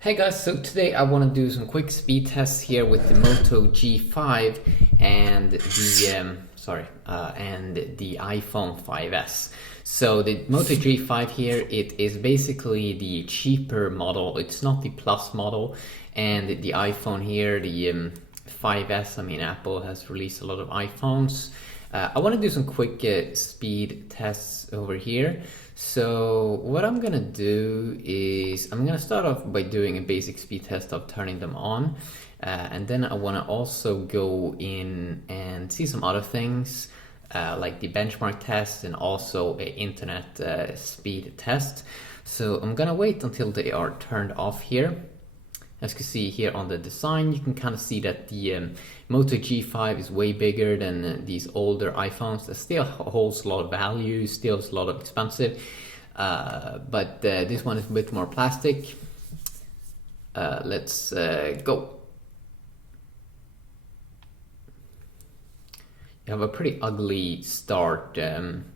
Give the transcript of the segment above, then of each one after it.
Hey guys, so today I want to do some quick speed tests here with the Moto G5 and the iPhone 5S. So the Moto G5 here, it is basically the cheaper model. It's not the Plus model, and the iPhone here, the 5S. I mean, Apple has released a lot of iPhones. I want to do some quick speed tests over here. So what I'm gonna do is I'm gonna start off by doing a basic speed test of turning them on, and then I want to also go in and see some other things like the benchmark test and also a internet speed test. So I'm gonna wait until they are turned off here. As you can see here on the design, you can kind of see that the Moto G5 is way bigger than these older iPhones. That still holds a lot of value, still is a lot of expensive, but this one is a bit more plastic. Let's go. You have a pretty ugly start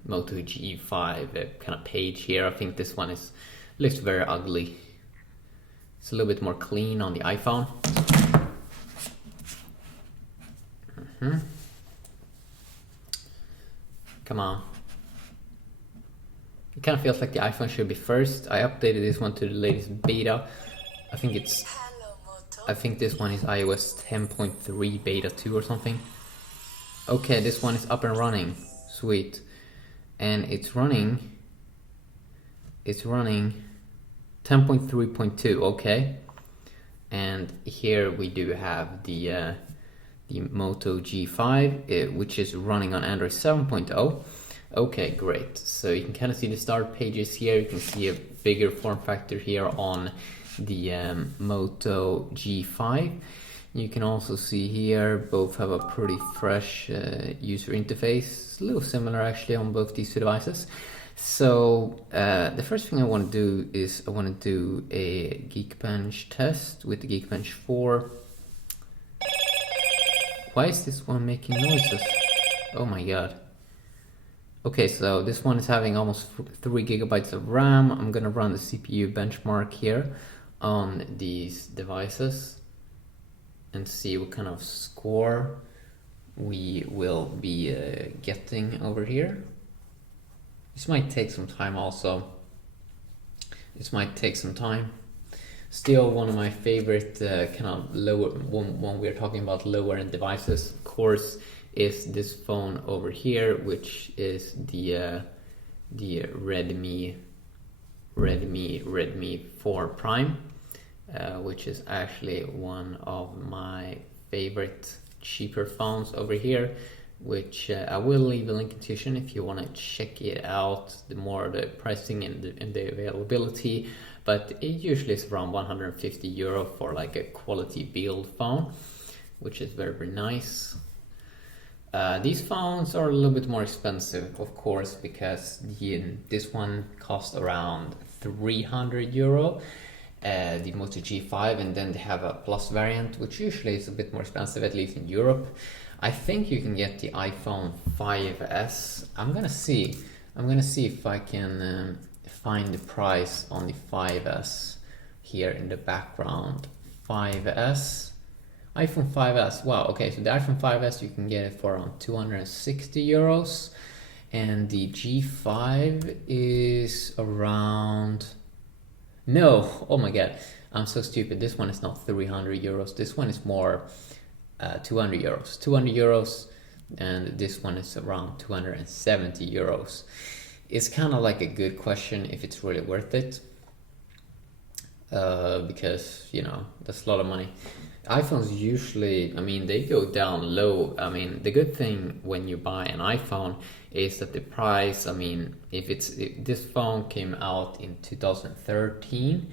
Moto G5 kind of page here. I think this one looks very ugly. It's a little bit more clean on the iPhone. Come on. It kind of feels like the iPhone should be first. I updated this one to the latest beta. I think this one is iOS 10.3 beta 2 or something. Okay, this one is up and running. Sweet. And it's running 10.3.2, okay. And here we do have the Moto G5, which is running on Android 7.0. Okay, great. So you can kind of see the start pages here. You can see a bigger form factor here on the Moto G5. You can also see here both have a pretty fresh user interface. A little similar actually on both these two devices. So the first thing I want to do is I want to do a Geekbench test with the Geekbench 4. Why is this one making noises? Oh my god. Okay, so this one is having almost 3 gigabytes of RAM. I'm gonna run the CPU benchmark here on these devices and see what kind of score we will be getting over here. This might take some time also. Still one of my favorite kind of lower, when we're talking about lower end devices, of course, is this phone over here, which is the Redmi 4 Prime, which is actually one of my favorite cheaper phones over here, which I will leave a link in description if you want to check it out, the pricing and the availability. But it usually is around 150 euro for like a quality build phone, which is very, very nice. These phones are a little bit more expensive, of course, because this one costs around 300 euro, the Moto G5, and then they have a Plus variant, which usually is a bit more expensive, at least in Europe. I think you can get the iPhone 5S. I'm gonna see if I can find the price on the 5S here in the background. 5S. iPhone 5S, wow, okay, so the iPhone 5S you can get it for around 260 euros, and the G5 is around, no, oh my god, I'm so stupid, this one is not 300 euros, this one is more 200 euros, and this one is around 270 euros. It's kind of like a good question if it's really worth it, because, you know, that's a lot of money. iPhones usually, I mean, they go down low. I mean, the good thing when you buy an iPhone is that the price, I mean, if this phone came out in 2013,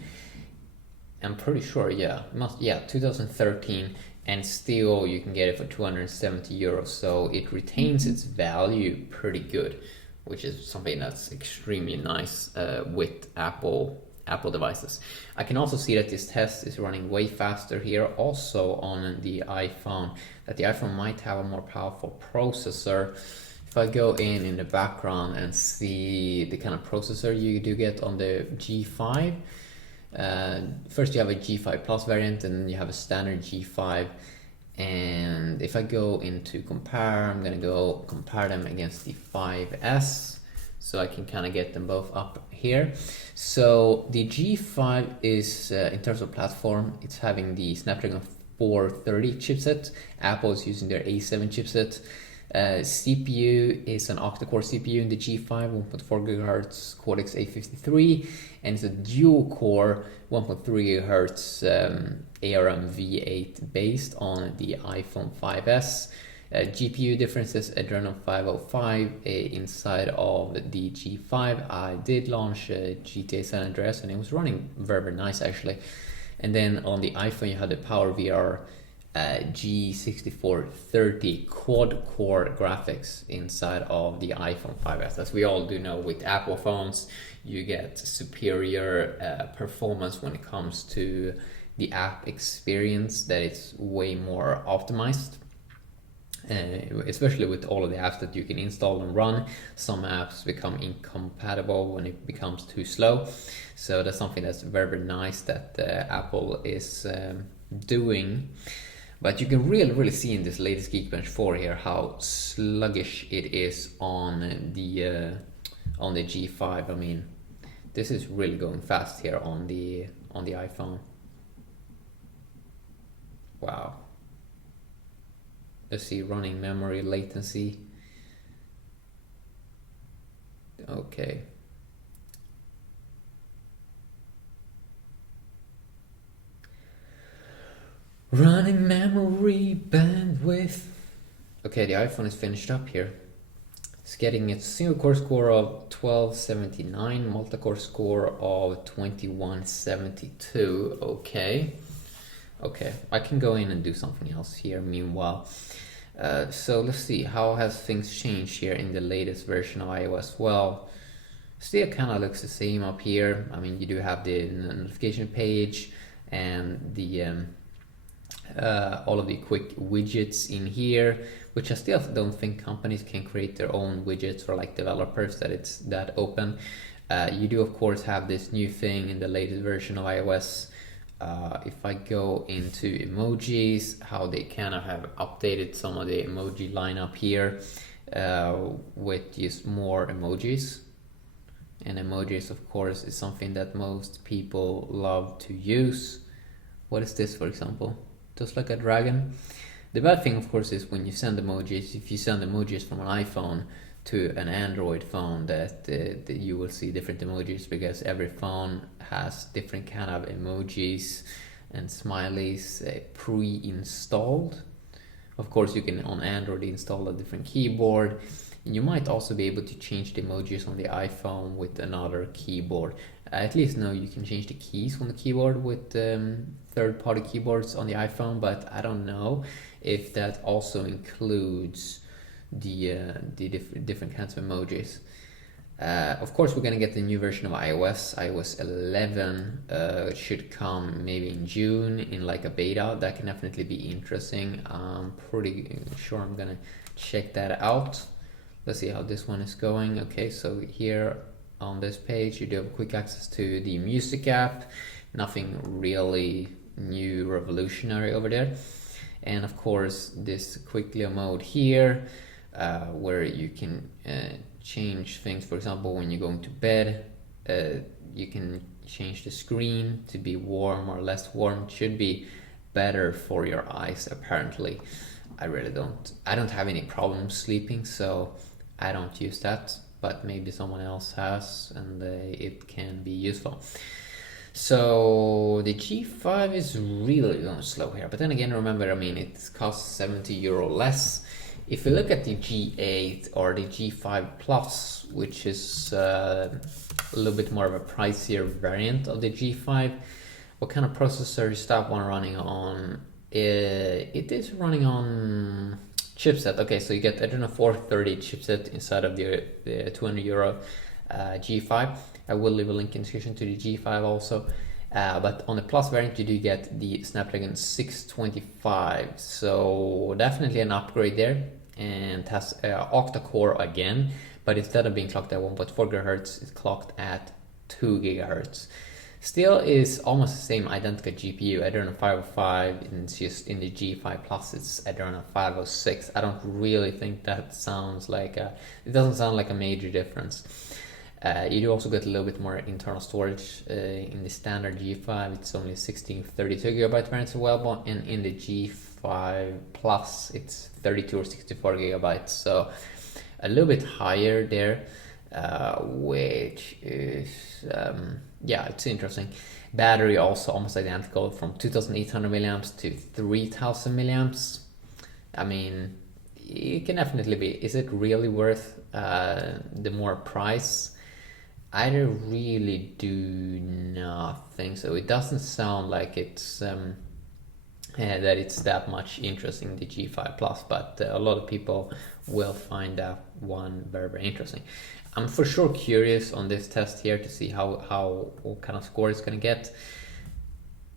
I'm pretty sure, 2013, and still you can get it for 270 euros. So it retains its value pretty good, which is something that's extremely nice with Apple devices. I can also see that this test is running way faster here also on the iPhone, that the iPhone might have a more powerful processor. If I go in the background and see the kind of processor you do get on the G5, First you have a G5 Plus variant, and then you have a standard G5. And if I go into compare, I'm gonna go compare them against the 5S, so I can kind of get them both up here. So the G5 is, in terms of platform, it's having the Snapdragon 430 chipset. Apple is using their A7 chipset. CPU is an octa-core CPU in the G5, 1.4 GHz Cortex A53, and it's a dual-core 1.3 GHz ARM V8 based on the iPhone 5S. GPU differences, Adreno 505 inside of the G5. I did launch GTA San Andreas, and it was running very, very nice actually. And then on the iPhone you had the PowerVR G6430 quad-core graphics inside of the iPhone 5S. As we all do know, with Apple phones you get superior performance when it comes to the app experience, that it's way more optimized. Especially with all of the apps that you can install and run. Some apps become incompatible when it becomes too slow. So that's something that's very, very nice that Apple is doing. But you can really see in this latest Geekbench 4 here how sluggish it is on the G5. I mean, this is really going fast here on the iPhone. Wow. Let's see, running memory latency. Okay. Running memory bandwidth. Okay, the iPhone is finished up here. It's getting its single core score of 1279, multi-core score of 2172. Okay. Okay, I can go in and do something else here meanwhile. So let's see, how has things changed here in the latest version of iOS? Well, still kind of looks the same up here. I mean, you do have the notification page and the all of the quick widgets in here, which I still don't think companies can create their own widgets, or like developers, that it's that open. You do of course have this new thing in the latest version of iOS. If I go into emojis, how they kind of have updated some of the emoji lineup here with just more emojis. And emojis, of course, is something that most people love to use. What is this, for example? Just like a dragon. The bad thing, of course, is when you send emojis, if you send emojis from an iPhone to an Android phone, that you will see different emojis, because every phone has different kind of emojis and smileys pre-installed. Of course, you can on Android install a different keyboard. You might also be able to change the emojis on the iPhone with another keyboard. I at least know you can change the keys on the keyboard with third-party keyboards on the iPhone, but I don't know if that also includes the different kinds of emojis. Of course, we're gonna get the new version of iOS. iOS 11 should come maybe in June in like a beta. That can definitely be interesting. I'm pretty sure I'm gonna check that out. Let's see how this one is going. Okay, so here on this page you do have quick access to the music app. Nothing really new, revolutionary over there. And of course this quick mode here, where you can change things. For example, when you're going to bed, you can change the screen to be warm or less warm. It should be better for your eyes, apparently. I don't have any problems sleeping, so I don't use that, but maybe someone else has, and it can be useful. So the G5 is really going slow here, but then again, remember, I mean, it costs €70 less. If you look at the G8 or the G5 Plus, which is a little bit more of a pricier variant of the G5, what kind of processor is that one running on? It is running on chipset. Okay, so you get Adreno 430 chipset inside of the €200 G5. I will leave a link in the description to the G5 also. But on the Plus variant you do get the Snapdragon 625, so definitely an upgrade there, and it has octa-core again, but instead of being clocked at 1.4 GHz, it's clocked at 2 GHz. Still is almost the same identical GPU, Adreno 505, and it's just in the G5 Plus it's Adreno 506. I don't really think that sounds like it doesn't sound like a major difference. You do also get a little bit more internal storage. In the standard G5 it's only 1632 gigabyte variant as well, and in the G5 Plus it's 32 or 64 gigabytes, so a little bit higher there, which is yeah, it's interesting. Battery also almost identical, from 2800 milliamps to 3000 milliamps. I mean, it can definitely be. Is it really worth the more price? I really do not think so. It doesn't sound like it's that it's that much interest in the G5 Plus, but a lot of people will find that one very, very interesting. I'm for sure curious on this test here to see what kind of score it's going to get,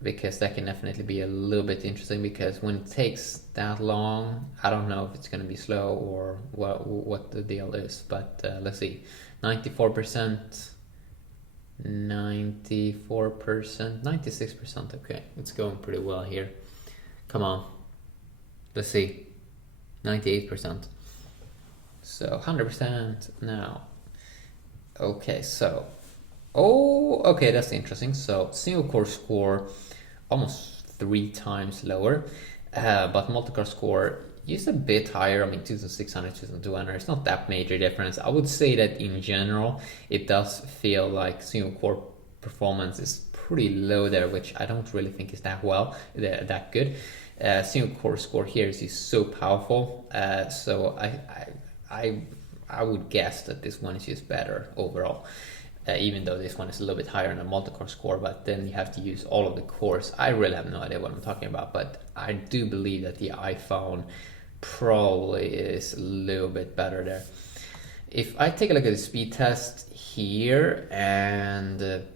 because that can definitely be a little bit interesting, because when it takes that long, I don't know if it's going to be slow or what the deal is, but let's see. 94%, 94%, 96%. Okay, it's going pretty well here. Come on, let's see. 98%. So 100% now. Okay, so okay, that's interesting. So single core score almost 3 times lower, but multi-core score is a bit higher. I mean, 2600, 2200. It's not that major difference. I would say that in general, it does feel like single core performance is pretty low there, which I don't really think is that good. Single core score here is so powerful. So I would guess that this one is just better overall, even though this one is a little bit higher than a multi-core score, but then you have to use all of the cores. I really have no idea what I'm talking about, but I do believe that the iPhone probably is a little bit better there. If I take a look at the speed test here, and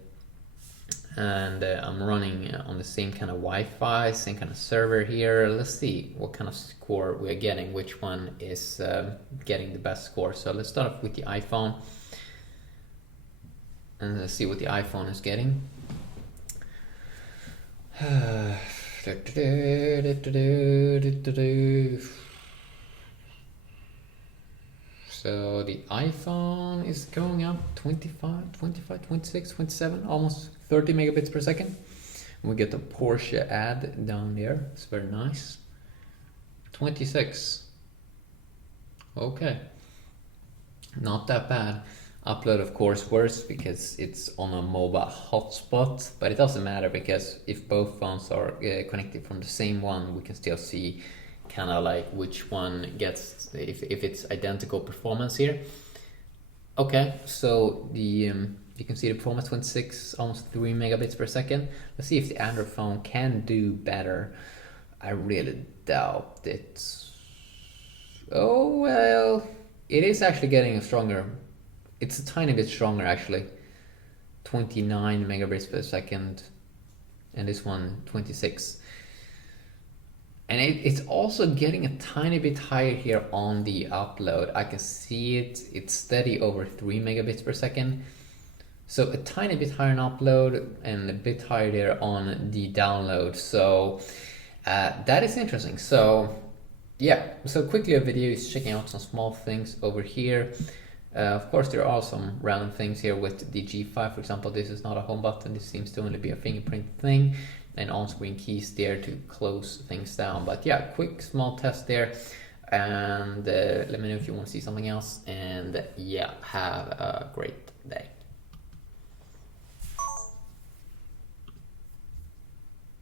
I'm running on the same kind of Wi-Fi, same kind of server here. Let's see what kind of score we're getting, which one is getting the best score. So let's start off with the iPhone, and let's see what the iPhone is getting. So the iPhone is going up 25, 26, 27, almost 30 megabits per second. We get the Porsche ad down there. It's very nice. 26. Okay. Not that bad. Upload, of course, worse because it's on a mobile hotspot, but it doesn't matter, because if both phones are connected from the same one, we can still see kind of like which one gets, if it's identical performance here. Okay, so the you can see the performance 26, almost 3 megabits per second. Let's see if the Android phone can do better. I really doubt it. Oh well, it is actually getting stronger. It's a tiny bit stronger actually. 29 megabits per second, and this one 26. And it's also getting a tiny bit higher here on the upload. I can see it's steady over 3 megabits per second. So a tiny bit higher on upload and a bit higher there on the download. So that is interesting. So yeah, so quickly a video is checking out some small things over here. Of course, there are some random things here with the G5. For example, this is not a home button. This seems to only be a fingerprint thing, and on-screen keys there to close things down. But yeah, quick small test there, and let me know if you want to see something else, and yeah, have a great day.